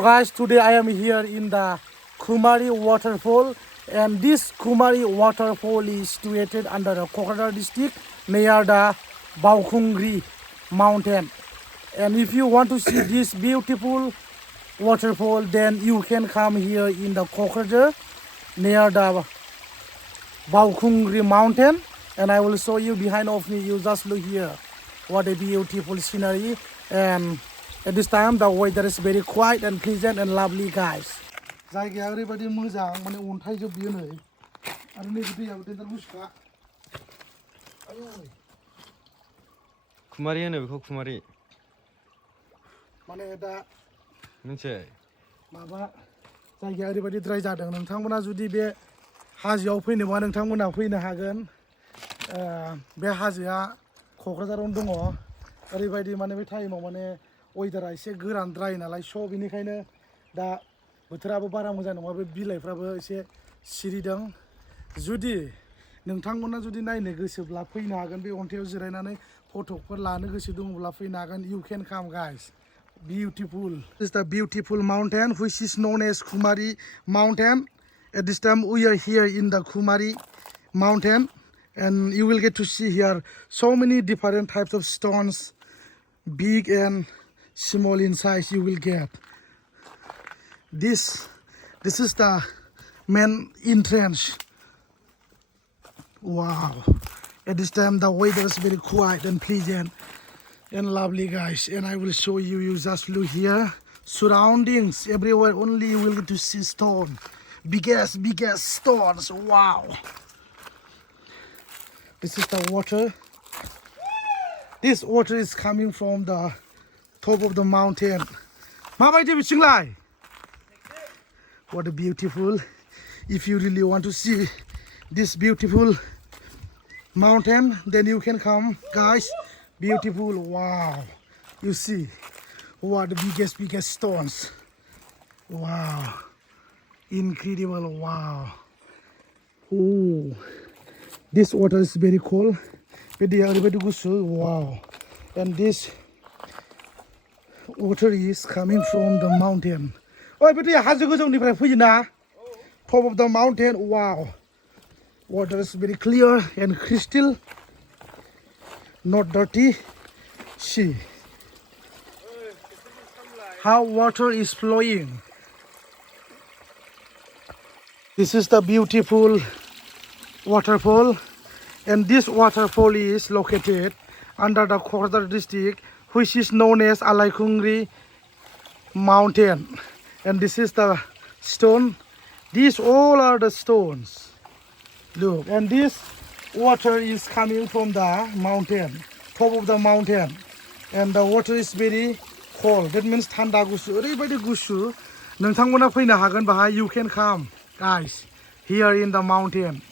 Guys, today I am here in the Kumari Waterfall, and this Kumari Waterfall is situated under the Kokrajhar district near the Bhaokhungri mountain. And if you want to see this beautiful waterfall, then you can come here in the Kokrajhar near the Bhaokhungri mountain, and I will show you behind of me. You just look here, what a beautiful scenery. And at this time the weather is very quiet and pleasant and lovely, guys. जायगाया ओरैबायदि मोजां माने अन्थाइ जोब बियो नै आरो नै दैयाबो देन्जार गुसुखा आयौ कुमारी होनो बेखौ कुमारी माने दा मोनसे माबा जायगाया ओरैबायदि द्राय जादों नोंथांमोना जुदि बे हाजोआव फैनोबा नोंथांमोना फैनो हागोन बे हाजोआ क'क्राझारावनो दङ ओरैबायदि माने बे टाइमाव माने वेदारा एसे गोरानद्राय नालाय स' बेनिखायनो दा बोथोराबो बारा मोजां नङा बे बिलाइफ्राबो एसे सिरिदों जुदि नोंथांमोना जुदि नायनो गोसोब्ला फैनो हागोन बे अन्थायाव जिरायनानै फट'फोर लानो गोसो दङब्ला फैनो हागोन you can come guys beautiful this is the beautiful mountain which is known as Kumari mountain at this time we are here in the Kumari mountain and you will get to see here so many different types of stones big and small in size you will get. This is the main entrance. Wow, at this time the weather is very quiet and pleasant and lovely, guys, and I will show you. You just look here, surroundings everywhere, only you will get to see stone, biggest stones. Wow, this is the water. This water is coming from the top of the mountain. What a beautiful. If you really want to see this beautiful mountain, then you can come, guys. Beautiful. Wow, you see what the biggest stones. Wow, incredible. Wow. Oh, this water is very cold. Wow, and this water is coming from the mountain. Oh, but top of the mountain. Wow, water is very clear and crystal, not dirty. See how water is flowing. This is the beautiful waterfall, and this waterfall is located under the Kokrajhar district, which is known as Bhaokhungri mountain. And this is the stone. These all are the stones. Look, and this water is coming from the mountain, top of the mountain, and the water is very cold. That means thanda gusu. Oरैबायदि गुसु नोंथांमोना फैनो हागोन बाहाय. You can come, guys, here in the mountain.